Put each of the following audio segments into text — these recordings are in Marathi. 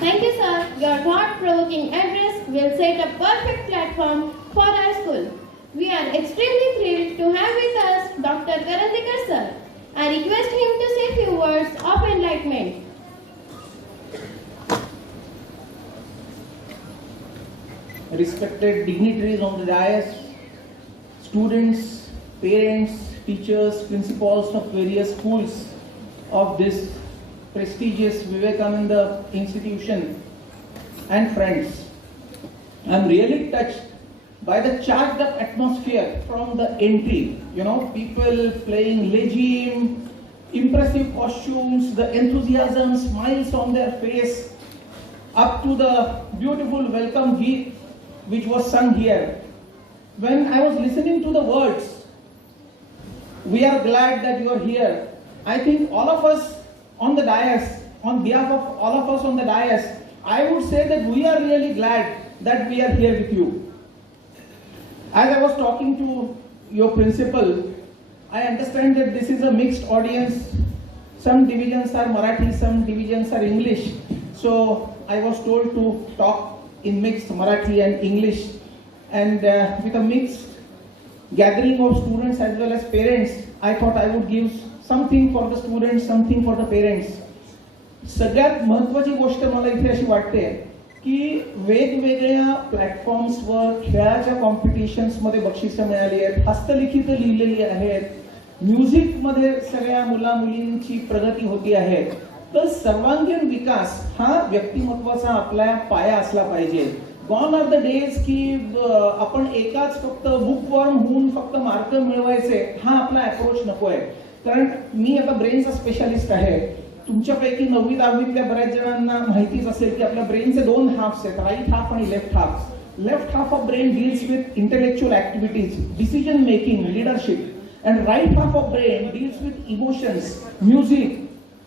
Thank you, sir. Your thought-provoking address will set a perfect platform for our school. We are extremely thrilled to have with us Dr. Karandikar sir. I request him to say few words of enlightenment. Respected dignitaries on the dais, students, parents, teachers, principals of various schools of this prestigious Vivekananda institution, and friends. I am really touched by the charged up atmosphere from the entry. People playing legime, impressive costumes, the enthusiasm, smiles on their face, up to the beautiful welcome Geet which was sung here. When I was listening to the words, we are glad that you are here, I think all of us on the dais, on behalf of all of us on the dais, I would say that we are really glad that we are here with you. As I was talking to your principal, I understand that this is a mixed audience. Some divisions are Marathi, some divisions are English. So I was told to talk in mixed Marathi and English. And with a mixed gathering of students as well as parents, I thought I would give something for the students, something for the parents. सगळ्यात महत्त्वाची गोष्ट मला इथे अशी वाटते की वेगवेगळ्या प्लॅटफॉर्म्सवर खेळाच्या कॉम्पिटिशन्समध्ये बक्षिसं मिळाली आहेत, हस्तलिखित लिहिलेली आहेत, म्युझिकमध्ये सगळ्या मुला मुलींची प्रगती होती आहे. तर सर्वांगीण विकास हा व्यक्तिमत्वाचा आपला पाया असला पाहिजे. गॉन आर द डेज की आपण एकाच फक्त बुकवर्म होऊन फक्त मार्क मिळवायचे, हा आपला अप्रोच नकोय. कारण मी आता ब्रेनचा स्पेशालिस्ट आहे. तुमच्यापैकी 9वी 10वीतल्या बऱ्याच जणांना माहितीच असेल की आपल्या ब्रेनचे 2 हाफ्स आहेत, राईट हाफ आणि left half. Left half of brain deals with intellectual activities, decision making, leadership, and right half of brain deals with emotions, music,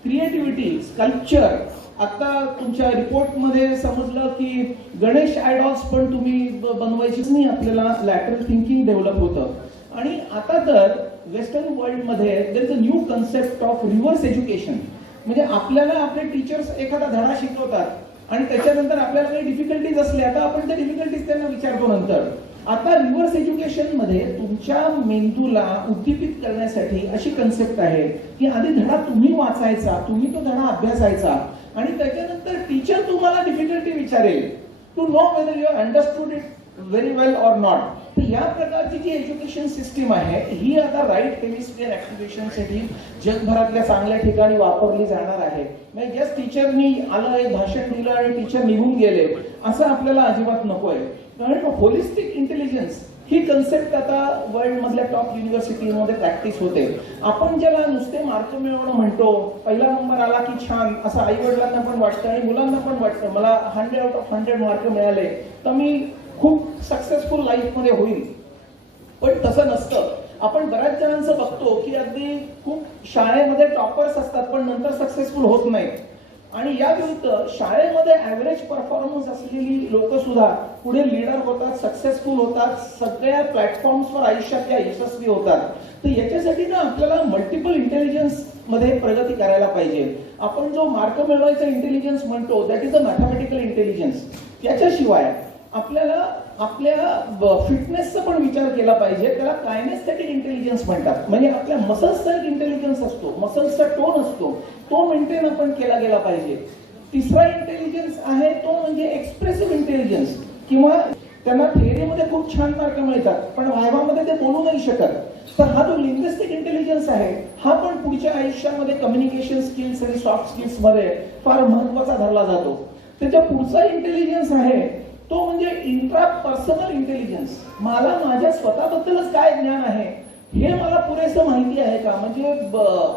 creativity, sculpture. आता तुमच्या रिपोर्टमध्ये समजलं की गणेश आयडॉल्स पण तुम्ही बनवायचीच नाही, आपल्याला लॅटरल थिंकिंग डेव्हलप होतं. आणि आता तर वेस्टर्न वर्ल्डमध्ये there is a new concept of reverse education. म्हणजे आपल्याला आपले टीचर्स एखादा धडा शिकवतात आणि त्याच्यानंतर आपल्याला काही डिफिकल्टीज असल्या तर आपण त्या डिफिकल्टीज त्यांना विचारतो नंतर. आता रिव्हर्स एज्युकेशन मध्ये तुमच्या मेंदूला उद्दीपित करण्यासाठी अशी कन्सेप्ट आहे की आधी धडा तुम्ही वाचायचा, तुम्ही तो धडा अभ्यासायचा आणि त्याच्यानंतर टीचर तुम्हाला डिफिकल्टी विचारेल to know whether you understood it very well or not. तर या प्रकारची जी एज्युकेशन सिस्टीम आहे ही आता राईट हेमिस्फिअर ऍक्टिव्हेशनसाठी जगभरातल्या चांगल्या ठिकाणी वापरली जाणार आहे. म्हणजे जस्ट टीचरनी आलं, एक भाषण दिलं आणि टीचर निघून गेले असं आपल्याला अजिबात नकोय. कारण होलिस्टिक इंटेलिजन्स ही कन्सेप्ट आता वर्ल्ड मधल्या टॉप युनिव्हर्सिटीमध्ये प्रॅक्टिस होते. आपण ज्याला नुसते मार्क मिळवणं म्हणतो, पहिला नंबर आला की छान असं आई वडिलांना पण वाटतं आणि मुलांना पण वाटतं मला 100 आउट ऑफ 100 मार्क मिळाले तर मी खूप सक्सेसफुल लाईफ मध्ये होईल. पण तसं नसतं. आपण बऱ्याच जणांचं बघतो की अगदी खूप शाळेमध्ये टॉपर्स असतात पण नंतर सक्सेसफुल होत नाहीत. आणि या विरुद्ध शाळेमध्ये ऍव्हरेज परफॉर्मन्स असलेली लोक सुद्धा पुढे लीडर होतात, सक्सेसफुल होतात, सगळ्या प्लॅटफॉर्म्सवर आयुष्यातल्या यशस्वी होतात. तर याच्यासाठी ना आपल्याला मल्टिपल इंटेलिजन्स मध्ये प्रगती करायला पाहिजे. आपण जो मार्क मिळवायचा इंटेलिजन्स म्हणतो that is a mathematical intelligence. त्याच्याशिवाय आपल्याला आपल्या फिटनेसचा पण विचार केला पाहिजे. त्याला कायनेस्थेटिक इंटेलिजन्स म्हणतात. म्हणजे आपल्या मसल्सचा एक इंटेलिजन्स असतो, मसल्सचा टोन असतो, तो मेंटेन आपण केला गेला पाहिजे. तिसरा इंटेलिजन्स आहे तो म्हणजे एक्सप्रेसिव्ह इंटेलिजन्स. किंवा त्यांना थिअरीमध्ये खूप छान मार्क मिळतात पण व्हायवामध्ये ते बोलू नाही शकत. तर हा जो लिंग्विस्टिक इंटेलिजन्स आहे हा पण पुढच्या आयुष्यामध्ये कम्युनिकेशन स्किल्स आणि सॉफ्ट स्किल्स मध्ये फार महत्वाचा धरला जातो. त्याच्या पुढचा इंटेलिजन्स आहे तो म्हणजे इंट्रापर्सनल इंटेलिजन्स. मला माझ्या स्वतःबद्दलच काय ज्ञान आहे हे मला पुरेसं माहिती आहे का. म्हणजे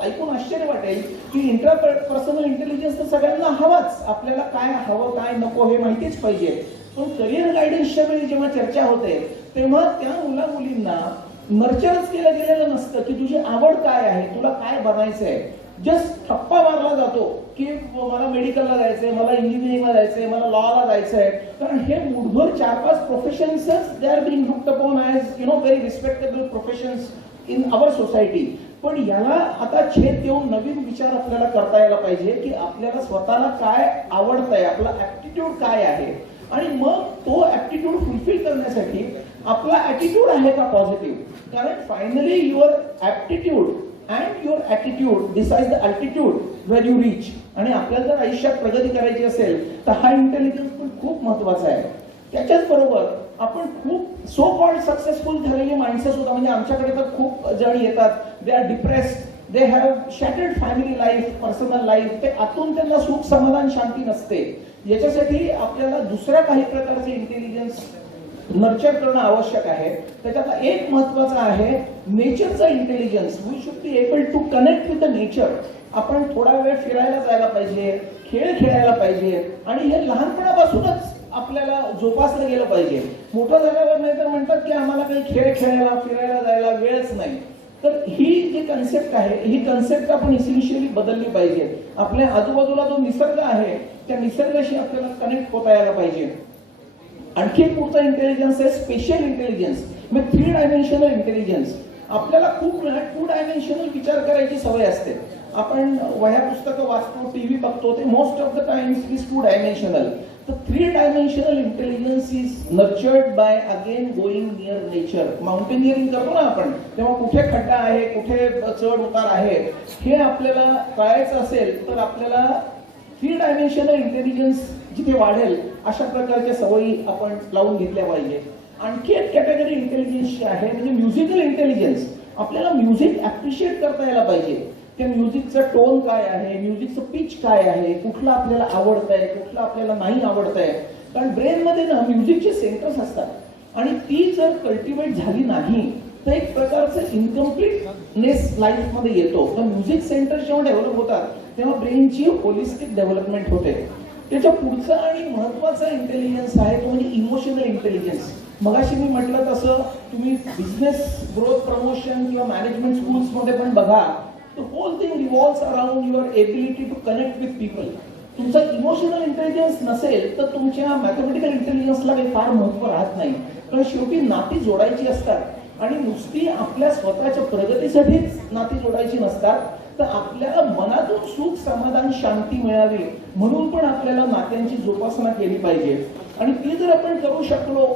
ऐकून आश्चर्य वाटेल की इंट्रापर्सनल इंटेलिजन्स तर सगळ्यांना हवाच. आपल्याला काय हवं काय नको हे माहितीच पाहिजे. पण करिअर गायडन्सच्या वेळी जेव्हा चर्चा होते तेव्हा त्या मुला मुलींना नर्चरच केलं गेलेलं नसतं की तुझी आवड काय आहे, तुला काय बनायचंय. जस्ट ठप्पा मारला जातो की मला मेडिकलला जायचंय, मला इंजिनिअरिंगला जायचंय, मला लॉला जायचंय. कारण हे मूलभूत 4-5 प्रोफेशन्सच they are being looked upon as very respectable professions in our society. पण याला आता छेद देऊन नवीन विचार आपल्याला करता यायला पाहिजे की आपल्याला स्वतःला काय आवडतंय, आपला ऍप्टिट्यूड काय आहे, आणि मग तो ऍप्टिट्यूड फुलफिल करण्यासाठी आपला ऍटिट्यूड आहे का पॉझिटिव्ह. कारण finally your aptitude and your attitude decide the altitude where you reach. आणि आपल्याला जर आयुष्यात प्रगती करायची असेल तर हा इंटेलिजन्स पण खूप महत्वाचा आहे. त्याच्याच बरोबर आपण खूप सो कॉल्ड सक्सेसफुल झालेली माणसं सुद्धा, म्हणजे आमच्याकडे तर खूप जण येतात, they are depressed, they have shattered family life, personal life, ते आतून त्यांना सुख समाधान शांती नसते. याच्यासाठी आपल्याला दुसऱ्या काही प्रकारचे इंटेलिजन्स नर्चर करणं आवश्यक आहे. त्याच्यातला एक महत्वाचा आहे नेचरचा intelligence. We should be able to connect with the nature. आपण थोडा वेळ फिरायला जायला पाहिजे, खेळ खेळायला पाहिजे, आणि हे लहानपणापासूनच आपल्याला जोपासलं गेलं पाहिजे. मोठं झाल्यावर नाही तर म्हणतात की आम्हाला काही खेळ खेळायला फिरायला जायला वेळच नाही. तर ही जी कन्सेप्ट आहे, ही कन्सेप्ट आपण इसेन्शियली बदलली पाहिजे. आपल्या आजूबाजूला जो निसर्ग आहे त्या निसर्गाशी आपल्याला कनेक्ट होता यायला पाहिजे. आणखी पुढचा इंटेलिजन्स आहे स्पेशल इंटेलिजन्स, म्हणजे 3 डायमेन्शनल इंटेलिजन्स. आपल्याला खूप 2 डायमेन्शनल विचार करायची सवय असते. आपण वह्या पुस्तकं वाचतो, टीव्ही बघतो, ते most of the times is 2 dimensional. तर 3 dimensional intelligence is nurtured by again going near nature. Mountaineering करतो ना आपण, तेव्हा कुठे खड्डा आहे, कुठे चढ उतार आहे, हे आपल्याला कळायचं असेल तर आपल्याला 3 डायमेन्शनल इंटेलिजन्स जिथे वाढेल अशा प्रकारच्या सवयी आपण लावून घेतल्या पाहिजे. आणखी एक कॅटेगरी इंटेलिजन्सची आहे म्हणजे म्युझिकल इंटेलिजन्स. आपल्याला म्युझिक ऍप्रिशिएट करता यायला पाहिजे. त्या म्युझिकचा टोन काय आहे, म्युझिकचं पिच काय आहे, कुठलं आपल्याला आवडतंय, कुठलं आपल्याला नाही आवडतंय. कारण ब्रेनमध्ये ना म्युझिकचे सेंटर्स असतात आणि ती जर कल्टिवेट झाली नाही तर एक प्रकारचं इनकम्प्लीटनेस लाईफमध्ये येतो. तर म्युझिक सेंटर जेव्हा डेव्हलप होतात तेव्हा ब्रेनची होलिस्टिक डेव्हलपमेंट होते. त्याच्या पुढचा आणि महत्वाचा इंटेलिजन्स आहे तो म्हणजे इमोशनल इंटेलिजन्स. मगाशी मी म्हटलं तसं तुम्ही बिझनेस ग्रोथ प्रमोशन किंवा मॅनेजमेंट स्कूल्स मध्ये पण बघा, the whole thing revolves around your ability to connect with people. तुमचा इमोशनल इंटेलिजन्स नसेल तर तुमच्या मॅथमॅटिकल इंटेलिजन्सला काही फार महत्व राहत नाही. कारण शेवटी नाती जोडायची असतात आणि नुसती आपल्या स्वतःच्या प्रगतीसाठीच नाती जोडायची नसतात, तर आपल्याला मनातून सुख समाधान शांती मिळावी म्हणून पण आपल्याला नात्यांची जोपासना केली पाहिजे. आणि ती जर आपण करू शकलो,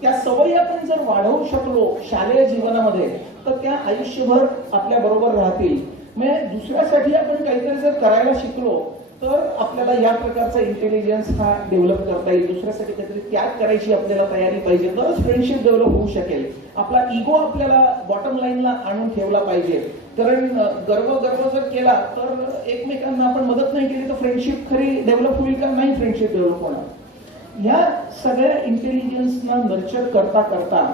त्या सवयी आपण जर वाढवू शकलो शालेय जीवनामध्ये, तर त्या आयुष्यभर आपल्या बरोबर राहतील. म्हणजे दुसऱ्यासाठी आपण काहीतरी जर करायला शिकलो तर आपल्याला या प्रकारचा इंटेलिजन्स हा डेव्हलप करता येईल. दुसऱ्यासाठी काहीतरी त्याग करायची आपल्याला तयारी पाहिजे, तरच फ्रेंडशिप डेव्हलप होऊ शकेल. आपला इगो आपल्याला बॉटम लाईनला आणून ठेवला पाहिजे. कारण गर्व जर केला तर एकमेकांना आपण मदत नाही केली तर फ्रेंडशिप खरी डेव्हलप होईल का? नाही फ्रेंडशिप डेव्हलप होणार. ह्या सगळ्या इंटेलिजन्सना नर्चर करता करता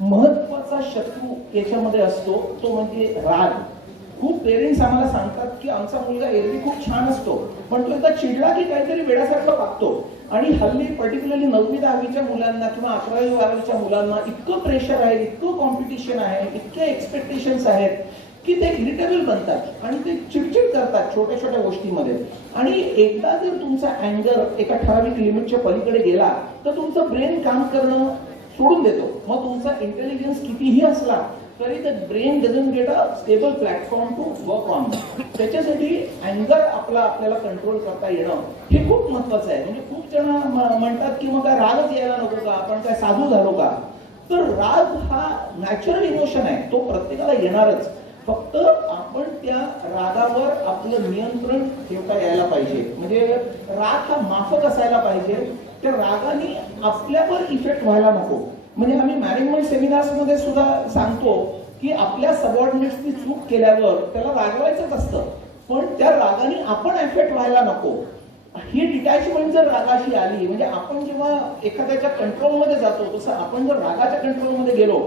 महत्वाचा शत्रू याच्यामध्ये असतो तो म्हणजे राग. खूप पेरेंट्स आम्हाला सांगतात की आमचा मुलगा एरवी खूप छान असतो पण तो एकदा चिडला की काहीतरी वेड्यासारखं वागतो. आणि हल्ली पर्टिक्युलरली 9वी-10वीच्या मुलांना किंवा 11वी-12वीच्या मुलांना इतकं प्रेशर आहे, इतकं कॉम्पिटिशन आहे, इतके एक्सपेक्टेशन्स आहेत की ते इरिटेबल बनतात आणि ते चिडचिड करतात छोट्या छोट्या गोष्टीमध्ये. आणि एकदा जर तुमचा अँगर एका ठराविक लिमिटच्या पलीकडे गेला तर तुमचं ब्रेन काम करणं सोडून देतो. मग तुमचा इंटेलिजन्स कितीही असला तरी the brain doesn't get a stable platform to work on. त्याच्यासाठी अँगर आपल्याला कंट्रोल करता येणं हे खूप महत्वाचं आहे. म्हणजे खूप जण म्हणतात की मग काय रागच यायला नको का, आपण काय साधू झालो का? तर राग हा नॅचरल इमोशन आहे, तो प्रत्येकाला येणारच. फक्त आपण त्या रागावर आपलं नियंत्रण ठेवता यायला पाहिजे. म्हणजे राग हा माफक असायला पाहिजे. त्या रागाने आपल्यावर इफेक्ट व्हायला नको. म्हणजे आम्ही मॅनेजमेंट सेमिनार्स मध्ये सुद्धा सांगतो की आपल्या सबऑर्डिनेट्सनी चूक केल्यावर त्याला रागवायचंच असतं, पण त्या रागाने आपण इफेक्ट व्हायला नको. ही डिटॅचमेंट जर रागाशी आली, म्हणजे आपण जेव्हा एखाद्याच्या कंट्रोलमध्ये जातो तसं आपण जर रागाच्या कंट्रोलमध्ये गेलो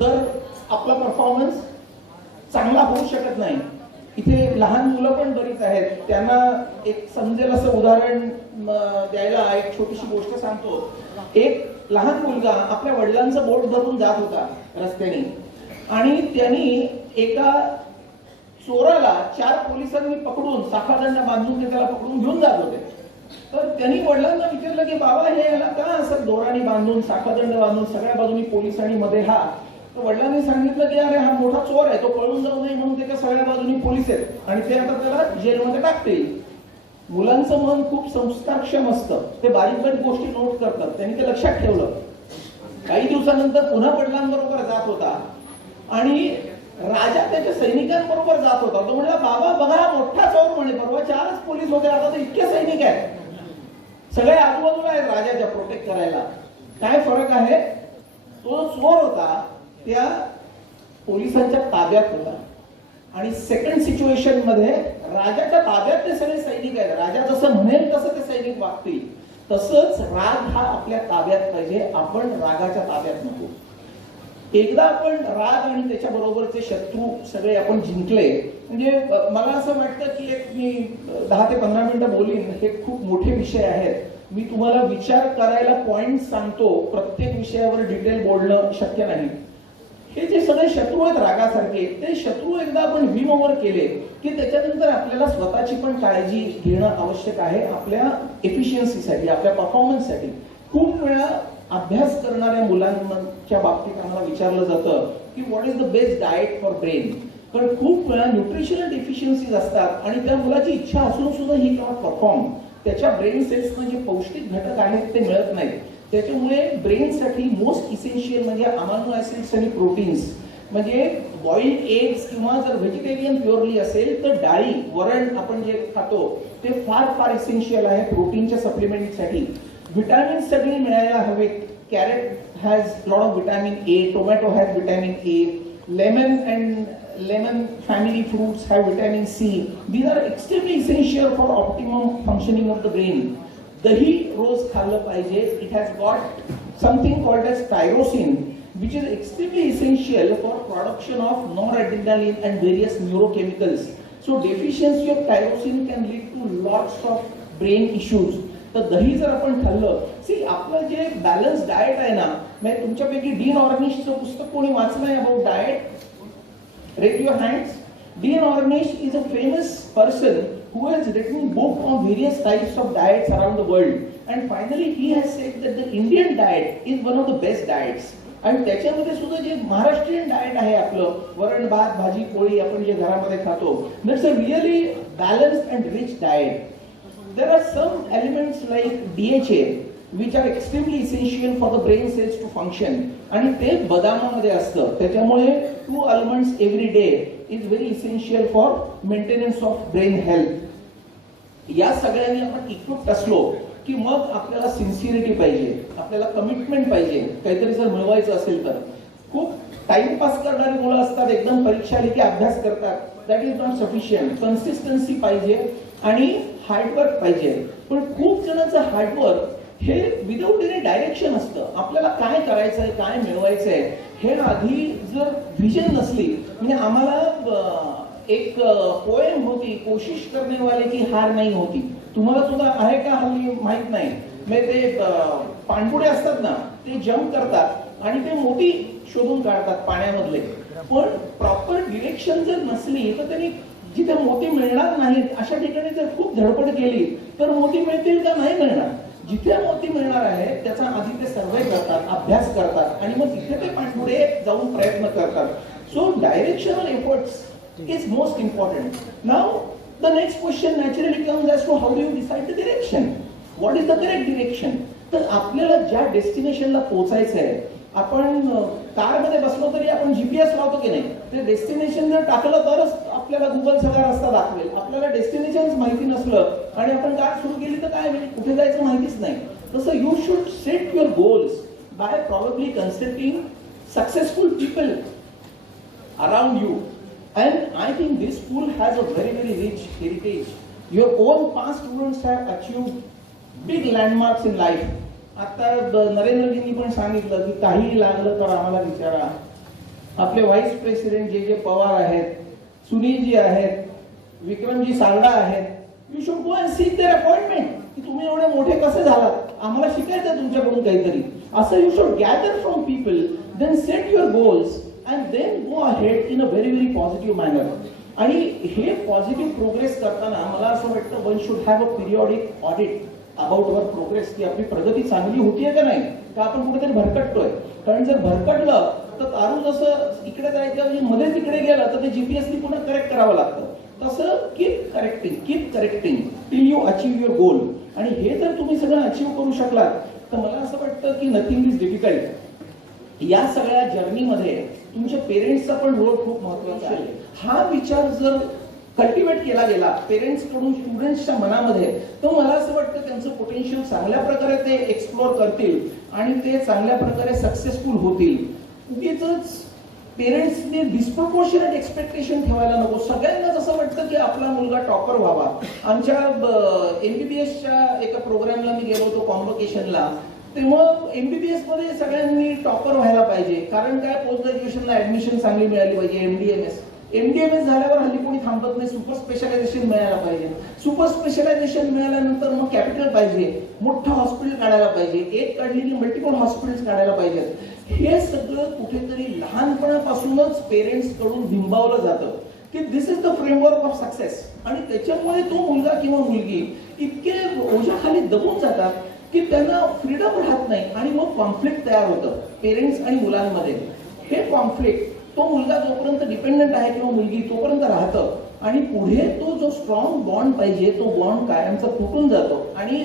तर आपला परफॉर्मन्स चांगला होऊ शकत नाही. इथे लहान मुलं पण बरीच आहेत, त्यांना एक समजेल असं उदाहरण द्यायला एक छोटीशी गोष्ट सांगतो. एक लहान मुलगा आपल्या वडिलांचं बोट धरून जात होता रस्त्याने आणि त्यांनी एका चोराला 4 पोलिसांनी पकडून साखादंड बांधून ते त्याला पकडून घेऊन जात होते. तर त्यांनी वडिलांना विचारलं की बाबा हे याला का असं दोराने बांधून साखादंड बांधून सगळ्या बाजूनी पोलिसांनी मध्ये हा. तर वडिलांनी सांगितलं की अरे हा मोठा चोर आहे, तो पळून जाऊ नये म्हणून त्याच्या सगळ्या बाजूनी पोलीस आहेत आणि ते आता त्याला जेलमध्ये टाकतील. मुलांचं मन खूप संस्कारक्षम असतं, ते बारीक बारीक गोष्टी नोट करतात, त्यांनी ते लक्षात ठेवलं. काही दिवसानंतर पुन्हा वडिलांबरोबर जात होता आणि राजा त्याच्या सैनिकांबरोबर जात होता. तो म्हणला बाबा बघा मोठा चोर म्हणे, परवा 4च पोलीस होते, आता तर इतके सैनिक आहेत, सगळे आजूबाजूला आहेत राजाच्या प्रोटेक्ट करायला. काय फरक आहे, तो चोर होता त्या पोलिसांच्या ताब्यात होता आणि सेकंड सिच्युएशन मध्ये राजाच्या ताब्यात ते सगळे सैनिक आहेत, राजा जसं म्हणेल तसं ते सैनिक वागतील. तसंच राग हा आपल्या ताब्यात पाहिजे, आपण रागाच्या ताब्यात नको. एकदा आपण राग आणि त्याच्या बरोबरचे शत्रू सगळे आपण जिंकले म्हणजे मला असं वाटतं की एक मी 10 ते 15 मिनिटं बोलीन, हे खूप मोठे विषय आहेत. मी तुम्हाला विचार करायला पॉइंट सांगतो, प्रत्येक विषयावर डिटेल बोलणं शक्य नाही. हे जे सगळे शत्रू आहेत रागासारखे, ते शत्रू एकदा आपण विन ओव्हर केले की त्याच्यानंतर आपल्याला स्वतःची पण काळजी घेणं आवश्यक आहे. आपल्या एफिशियन्सीसाठी, आपल्या परफॉर्मन्ससाठी. खूप वेळा अभ्यास करणाऱ्या मुलांच्या बाबतीत आम्हाला विचारलं जातं की what is the best diet for brain. कारण खूप वेळा न्यूट्रिशनल डेफिशियन्सीज असतात आणि त्या मुलाची इच्छा असून सुद्धा ही कॅनॉट परफॉर्म. त्याच्या ब्रेन सेल्सना जे पौष्टिक घटक आहेत ते मिळत नाहीत. त्याच्यामुळे ब्रेनसाठी मोस्ट इसेन्शियल म्हणजे अमायनो ऍसिड्स आणि प्रोटीन्स. म्हणजे बॉइल्ड एग्स किंवा जर व्हेजिटेरियन प्युअरली असेल तर डाळी, वरण आपण जे खातो ते फार फार इसेन्शियल आहे प्रोटीनच्या सप्लिमेंटसाठी. विटॅमिन सगळे मिळायला हवेत. Carrot has lot of vitamin A, tomato has vitamin A, lemon family fruits have vitamin C. These are extremely essential for optimum functioning of the brain. Dahi रोज खाल्लं पाहिजे. It has got something called as tyrosine, which is extremely essential for production of noradrenaline and various neurochemicals. So deficiency of tyrosine can lead to lots of brain issues. तर दही जर आपण खाल्लं, सी आपलं जे बॅलन्स डाएट आहे ना, म्हणजे तुमच्यापैकी डीन ऑर्निशचं पुस्तक कोणी वाचलं आहे about diet? Raise your hands. Dean Ornish is a famous person who has written book on various types of diets around the world. And finally he has said that the Indian diet is one of the best diets. आणि त्याच्यामध्ये सुद्धा जे महाराष्ट्रीयन डाएट आहे आपलं, वरण भात भाजी पोळी आपण जे घरामध्ये खातो, that's a really balanced and rich diet. There are some elements like DHA which are extremely essential for the brain cells to function. आणि ते बदामामध्ये असतं. त्याच्यामुळे 2 almonds every day is very essential for maintenance of brain health. या सगळ्यांनी आपण इक्विप्ड असलो की मग आपल्याला सिन्सिअरिटी पाहिजे, आपल्याला कमिटमेंट पाहिजे. काहीतरी जर मिळवायचं असेल तर खूप टाइमपास करणारी मुलं असतात, एकदम परीक्षा आली की अभ्यास करतात, that is not sufficient. Consistency पाहिजे आणि हार्डवर्क पाहिजे. पण खूप जणांचं हार्डवर्क हे विदाउट एनी डायरेक्शन असतं. आपल्याला काय करायचंय, काय मिळवायचंय हे आधी जर व्हिजन नसली, म्हणजे आम्हाला एक पोएम होती, कोशिश करने वाले की हार नाही होती. तुम्हाला सुद्धा आहे का हल्ली माहित नाही. म्हणजे ते पाणपुडे असतात ना, ते जम्प करतात आणि ते मोठी शोधून काढतात पाण्यामधले. पण प्रॉपर डिरेक्शन जर नसली तर त्यांनी जिथे मोती मिळणार नाहीत अशा ठिकाणी जर खूप धडपड केली तर मोती मिळतील का? नाही मिळणार. जिथे मोती मिळणार आहे त्याचा आधी ते सर्वे करतात, अभ्यास करतात आणि मग तिथे ते पाठपुढे जाऊन प्रयत्न करतात. So directional efforts is most important. Now the next question naturally comes as to how do you decide the direction. What is the correct direction? तर आपल्याला ज्या डेस्टिनेशनला पोहोचायचं आहे, आपण कारमध्ये बसलो तरी आपण जीपीएस लावतो की नाही? ते डेस्टिनेशन जर टाकलं तरच आपल्याला गुगल सगळा रस्ता दाखवेल. आपल्याला डेस्टिनेशन माहिती नसलं आणि आपण कार सुरू केली तर काय होईल, कुठे जायचं माहितीच नाही. तसं you should set your goals by probably consulting successful people around you. And I think this school has a very, very rich heritage. Your own past students have achieved big landmarks in life. आता नरेंद्रजींनी पण सांगितलं की काही लागलं तर आम्हाला विचारा. आपले व्हाईस प्रेसिडेंट जे पवार आहेत, सुनीलजी आहेत, विक्रमजी सारडा आहेत. You should go and seek their appointment. की तुम्ही एवढे मोठे कसे झालात, आम्हाला शिकायचं तुमच्याकडून काहीतरी. असं you should gather from people, then set your goals and then go ahead in a very, very positive manner. आणि हे पॉझिटिव्ह प्रोग्रेस करताना मला असं वाटतं one should have a periodic audit about our progress, की आपली प्रगती चांगली होतीये का नाही, का आपण कुठेतरी भरकटतोय. कारण जर भरकटलं तर तारू जसं इकडे जायचं म्हणजे मध्ये तिकडे गेलं तर ते जीपीएसनी पुन्हा करेक्ट करावं लागतं. तसं keep correcting till you achieve your गोल. आणि हे जर तुम्ही सगळं अचीव करू शकलात तर मला असं वाटतं की नथिंग इज डिफिकल्ट. या सगळ्या जर्नीमध्ये तुमच्या पेरेंट्सचा पण रोल खूप महत्वाचा आहे. हा विचार जर कल्टिवेट केला गेला पेरेंट्स कडून स्टुडंट्सच्या मनामध्ये, तर मला असं वाटतं त्यांचं पोटेन्शियल चांगल्या प्रकारे ते एक्सप्लोर करतील आणि ते चांगल्या प्रकारे सक्सेसफुल होतील. उगीच पेरेंट्सने डिस्प्रपोर्शनेट एक्सपेक्टेशन ठेवायला नको. सगळ्यांनाच असं वाटतं की आपला मुलगा टॉपर व्हावा. आमच्या एमबीबीएसच्या एका प्रोग्रामला मी गेलो होतो कॉन्व्होकेशनला, तेव्हा एमबीबीएस मध्ये सगळ्यांनी टॉपर व्हायला पाहिजे. कारण काय, पोस्ट ग्रॅज्युएशनला ऍडमिशन चांगली मिळाली पाहिजे. एमडीएमएस झाल्यावर हल्ली कोणी थांबत नाही, सुपर स्पेशलायझेशन मिळायला पाहिजे. सुपर स्पेशलायझेशन मिळाल्यानंतर मग कॅपिटल पाहिजे, मोठं हॉस्पिटल काढायला पाहिजे, एक काढली की मल्टिपल हॉस्पिटल्स काढायला पाहिजेत. हे सगळं कुठेतरी लहानपणापासूनच पेरेंट्स कडून बिंबावलं जातं की this is the framework of success. आणि त्याच्यामुळे तो मुलगा किंवा मुलगी इतके ओझ्याखाली दबून जातात की त्यांना फ्रीडम राहत नाही आणि मग कॉन्फ्लिक्ट तयार होतं पेरेंट्स आणि मुलांमध्ये. हे कॉन्फ्लिक्ट तो मुलगा जोपर्यंत डिपेंडंट आहे किंवा मुलगी तोपर्यंत राहतं आणि पुढे तो जो स्ट्रॉंग बॉन्ड पाहिजे तो बॉन्ड कायमचा तुटून जातो. आणि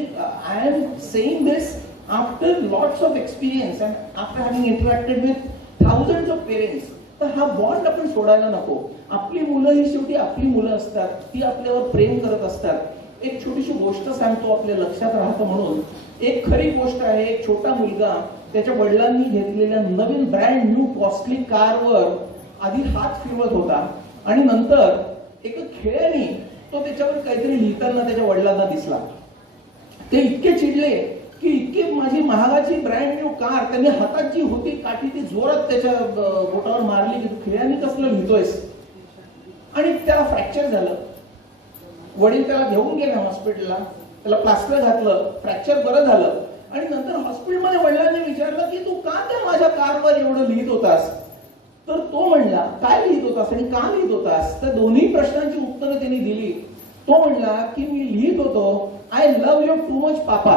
I am saying this after lots of experience and after having interacted with thousands of parents. तर हा बॉन्ड आपण सोडायला नको. आपली मुलं ही शेवटी आपली मुलं असतात, ती आपल्यावर प्रेम करत असतात. एक छोटीशी गोष्ट सांगतो आपल्या लक्षात राहतं म्हणून. एक खरी गोष्ट आहे, एक छोटा मुलगा त्याच्या वडिलांनी घेतलेल्या नवीन ब्रँड न्यू कॉस्टली कारवर आधी हात फिरवत होता आणि नंतर एका खेळ्याने तो त्याच्यावर काहीतरी लिहिताना त्याच्या वडिलांना दिसला. ते इतके चिडले की इतकी माझी महागाची ब्रँड न्यू कार, त्यांनी हातात जी होती काठी ती जोरात त्याच्या बोटावर मारली की तू खेळ्याने कसलं लिहितोयस. आणि त्याला फ्रॅक्चर झालं. वडील त्याला घेऊन गेले हॉस्पिटलला, त्याला प्लास्टर घातलं, फ्रॅक्चर बरं झालं. आणि नंतर हॉस्पिटलमध्ये वडिलांनी विचारलं की तू का त्या माझ्या कारवर एवढं लिहित होतास. तर तो म्हणला काय लिहित होतास आणि का लिहित होतास. तर दोन्ही प्रश्नांची उत्तरं त्यांनी दिली. तो म्हणला की मी लिहित होतो I love you too much papa.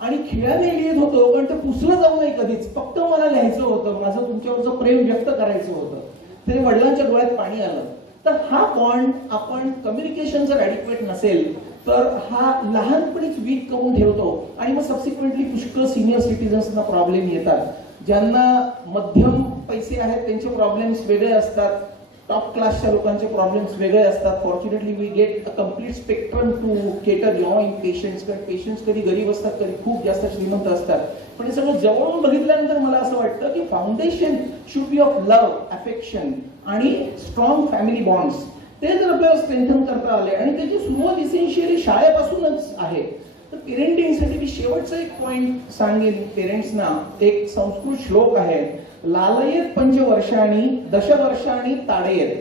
आणि खेळाने लिहित होतो कारण ते पुसलं जाऊ नये कधीच, फक्त मला लिहायचं होतं, माझं तुमच्यावरचं प्रेम व्यक्त करायचं होतं. तरी वडिलांच्या डोळ्यात पाणी आलं. तर हा बॉन्ड आपण कम्युनिकेशन जर ऍडिक्वेट नसेल तर हा लहानपणीच वीक करून ठेवतो आणि मग सबसिक्वेंटली पुष्कळ सिनियर सिटीजन्सना प्रॉब्लेम येतात. ज्यांना मध्यम पैसे आहेत त्यांचे प्रॉब्लेम्स वेगळे असतात, टॉप क्लासच्या लोकांचे प्रॉब्लेम्स वेगळे असतात. Fortunately we get a complete spectrum to cater in patients. कारण पेशंट्स कधी गरीब असतात, कधी खूप जास्त श्रीमंत असतात. पण हे सगळं जवळून बघितल्यानंतर मला असं वाटतं की foundation should be of love, affection आणि स्ट्रॉंग फॅमिली बॉन्ड्स. ते जर आपल्याला स्ट्रेंथन करता आले आणि त्याची सुरुवात इसेन्शियली शाळेपासूनच आहे. तर पेरेंटिंगसाठी मी शेवटचा एक पॉइंट सांगेन पेरेंट्सना. एक संस्कृत श्लोक आहे, लालयेत पंचवर्षांनी दशवर्षांनी ताडयेत.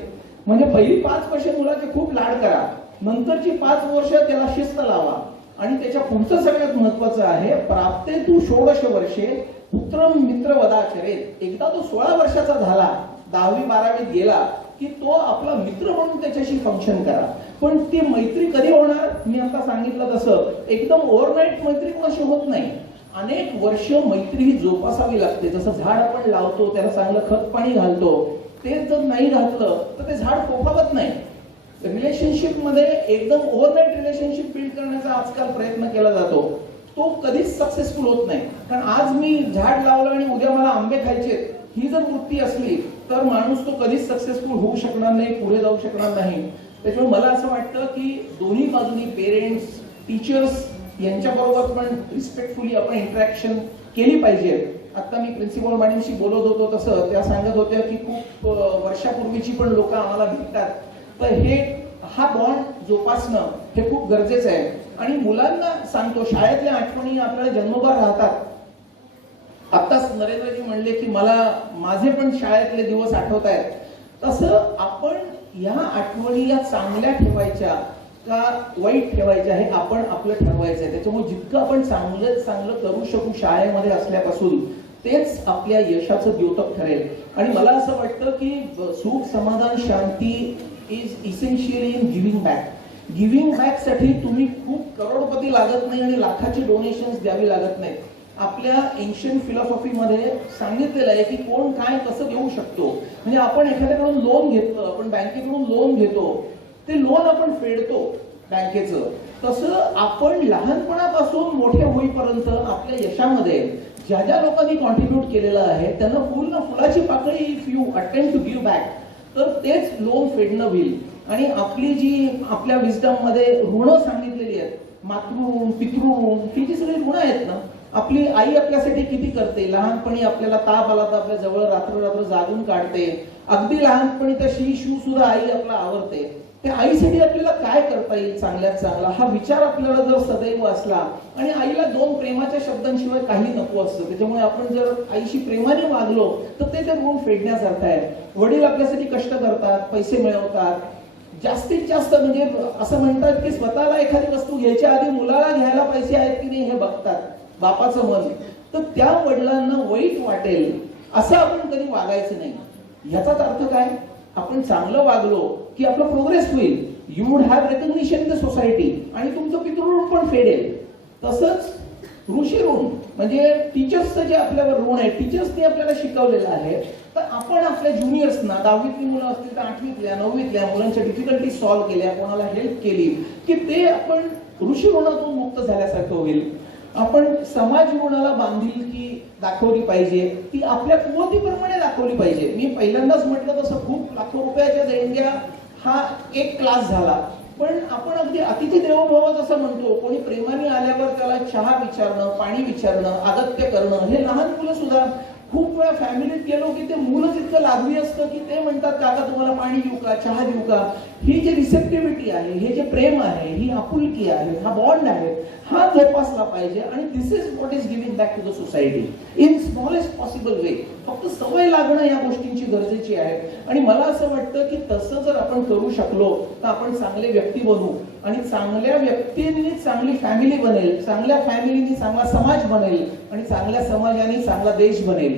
म्हणजे पहिली 5 वर्ष मुलाचे खूप लाड करा, नंतरची 5 वर्ष त्याला शिस्त लावा आणि त्याच्या पुढचं सगळ्यात महत्वाचं आहे प्राप्ते तू 16 वर्षे पुत्रम मित्र वदाचरेत. एकदा तो 16 वर्षाचा झाला, 10वी 12वीत गेला की तो आपला मित्र म्हणून त्याच्याशी फंक्शन करा. पण ती मैत्री कधी होणार, मी आता सांगितलं तसं एकदम ओव्हरनाईट मैत्री कोणाशी होत नाही. अनेक वर्ष मैत्री ही जोपासावी लागते. जसं झाड आपण लावतो, त्याला चांगलं खत पाणी घालतो, ते जर नाही घातलं तर ते झाड फोफावत नाही. रिलेशनशिप मध्ये एकदम ओव्हरनाईट रिलेशनशिप बिल्ड करण्याचा आजकाल प्रयत्न केला जातो, तो कधीच सक्सेसफुल होत नाही. कारण आज मी झाड लावलं आणि उद्या मला आंबे खायचे ही जर वृत्ती असली तर माणूस तो कधीच सक्सेसफुल होऊ शकणार नाही, पुढे जाऊ शकणार नाही. त्याच्यामुळे मला असं वाटतं की दोन्ही बाजूनी पेरेंट्स, टीचर्स यांच्याबरोबर पण रिस्पेक्टफुली आपण इंटरॅक्शन केली पाहिजे. आता मी प्रिन्सिपल मॅडमशी बोलत होतो तसं त्या सांगत होत्या की खूप वर्षापूर्वीची पण लोक आम्हाला भेटतात. तर हा बॉन्ड जोपासणं हे खूप गरजेचं आहे. आणि मुलांना सांगतो शाळेतल्या आठवणी आपल्याला जन्मभर राहतात. आताच नरेंद्रजी म्हणले की मला माझे पण शाळेतले दिवस आठवत आहेत. तसं आपण या आठवणी या चांगल्या ठेवायच्या का वाईट ठेवायच्या हे आपण आपलं ठरवायचं आहे. त्याच्यामुळे जितकं आपण चांगलं करू शकू शाळेमध्ये असल्यापासून तेच आपल्या यशाचं द्योतक ठरेल. आणि मला असं वाटतं की सुख, समाधान, शांती is essentially in giving back. Giving back साठी तुम्ही खूप करोडपती लागत नाही आणि लाखाची डोनेशन्स द्यावी लागत नाहीत. आपल्या एन्शियंट फिलॉसॉफीमध्ये सांगितलेलं आहे की कोण काय कसं घेऊ शकतो. म्हणजे आपण एखाद्याकडून लोन घेतो, आपण बँकेकडून लोन घेतो, ते लोन आपण फेडतो बँकेचं. तसं आपण लहानपणापासून मोठे होईपर्यंत आपल्या यशामध्ये ज्या ज्या लोकांनी कॉन्ट्रीब्युट केलेलं आहे त्यांना फुलाची पाकळी if you attempt to give back, तर तेच लोन फेडणं होईल. आणि आपली जी आपल्या विजडम मध्ये ऋण सांगितलेली आहेत, मातृऋण, पितृऋण, ही जी सगळी ऋण आहेत ना, आपली आई आपल्यासाठी किती करते. लहानपणी आपल्याला ताप आला तर आपल्या जवळ रात्र रात्र जागून काढते. अगदी लहानपणी तर शिशू सुद्धा आई आपला आवडते. त्या आईसाठी आपल्याला काय करता येईल चांगल्यात चांगला, हा विचार आपल्याला जर सदैव असला, आणि आईला दोन प्रेमाच्या शब्दांशिवाय काही नको असतं. त्याच्यामुळे आपण जर आईशी प्रेमाने वागलो तर ते ऋण फेडण्यासारखं आहे. वडील आपल्यासाठी कष्ट करतात, पैसे मिळवतात, जास्तीत जास्त म्हणजे असं म्हणतात की स्वतःला एखादी वस्तू घ्यायच्या आधी मुलाला घ्यायला पैसे आहेत की नाही हे बघतात, बापाचं मन. तर त्या वडिलांना वाईट वाटेल असं आपण कधी वागायचं नाही. ह्याचाच अर्थ काय, आपण चांगलं वागलो की आपलं प्रोग्रेस होईल. You would have recognition in the society, आणि तुमचं पितृऋण पण फेडेल. तसंच ऋषी ऋण म्हणजे टीचर्सचं जे आपल्यावर ऋण आहे, टीचर्सनी आपल्याला शिकवलेलं आहे. तर आपण आपल्या ज्युनियर्सना, 10वीतली मुलं असतील तर 8वीतल्या 9वीतल्या मुलांच्या डिफिकल्टी सॉल्व्ह केल्या, कोणाला हेल्प केली की ते आपण ऋषी ऋणातून मुक्त झाल्यासारखं होईल. आपण समाज ऋणाला बांधिलकी दाखवली पाहिजे, ती आपल्या कुवतीप्रमाणे दाखवली पाहिजे. मी पहिल्यांदाच म्हटलं तसं खूप लाखो रुपयाच्या देणग्या हा एक क्लास झाला, पण आपण अगदी अतिथी देवो भव जसं म्हणतो, कोणी प्रेमाने आल्यावर त्याला चहा विचारणं, पाणी विचारणं, आगत्य करणं, हे लहान मुलं सुद्धा खूप वेळा फॅमिलीत गेलो की ते मुलंच इतकं लाभली असतं की ते म्हणतात काका तुम्हाला पाणी देऊ का, चहा देऊ का. ही जी रिसेप्टिव्हिटी आहे, हे जे प्रेम आहे, ही आपुलकी आहे, हा बॉन्ड आहे, हा जोपासला पाहिजे. आणि this is what is giving back to the society in smallest possible way. फक्त सवय लागणं या गोष्टींची गरजेची आहे. आणि मला असं वाटतं की तसं जर आपण करू शकलो तर आपण चांगले व्यक्ती बनू, आणि चांगल्या व्यक्तींनी चांगली फॅमिली बनेल, चांगल्या फॅमिलीनी चांगला समाज बनेल, आणि चांगल्या समाजाने चांगला देश बनेल.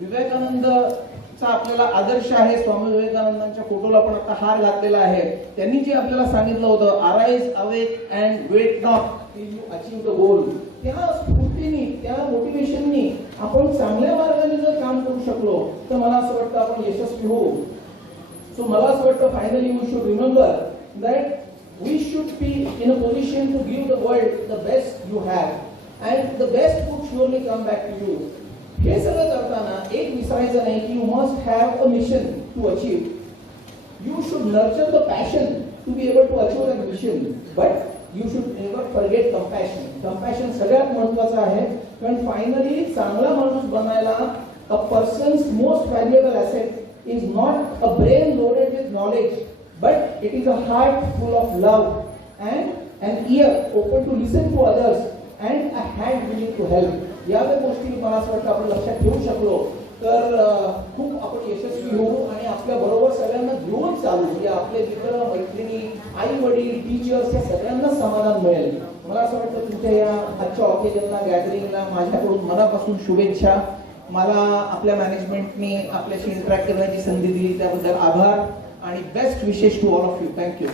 विवेकानंदचा आपल्याला आदर्श आहे. स्वामी विवेकानंदांच्या फोटोला पण आता हार घातलेला आहे. त्यांनी जे आपल्याला सांगितलं होतं, arise awake and wait not till you achieve the goal. त्या स्फूर्तीने, त्या मोटिवेशननी आपण चांगल्या मार्गाने जर काम करू शकलो तर मला असं वाटतं आपण यशस्वी होऊ. सो मला असं वाटतं finally we should remember that we should be in a position to give the world the best you have, and the best would surely come back to you. हे सगळं करताना एक विसरायचं नाही की you must have a mission to achieve. You should nurture the passion to be able to achieve that mission, but you should never forget compassion. Compassion सगळ्यात महत्त्वाचं आहे, कारण फायनली चांगला माणूस बनायला a person's most valuable asset is not a brain loaded with knowledge, but it is a heart full of love and an ear open to listen to others and a hand willing to help. या गोष्टी मला असं वाटतं आपण लक्षात ठेवू शकलो तर खूप आपण यशस्वी होऊ, आणि आपल्या बरोबर सगळ्यांना घेऊन चालू, म्हणजे आपले मित्र मैत्रिणी, आई वडील, टीचर्स, या सगळ्यांना समाधान मिळेल. मला असं वाटतं तुमच्या या आजच्या ऑकेजनला, गॅदरिंगला माझ्याकडून मनापासून शुभेच्छा. मला आपल्या मॅनेजमेंटने आपल्याशी इंटरॅक्ट करण्याची संधी दिली त्याबद्दल आभार, आणि best wishes to all of you. Thank you.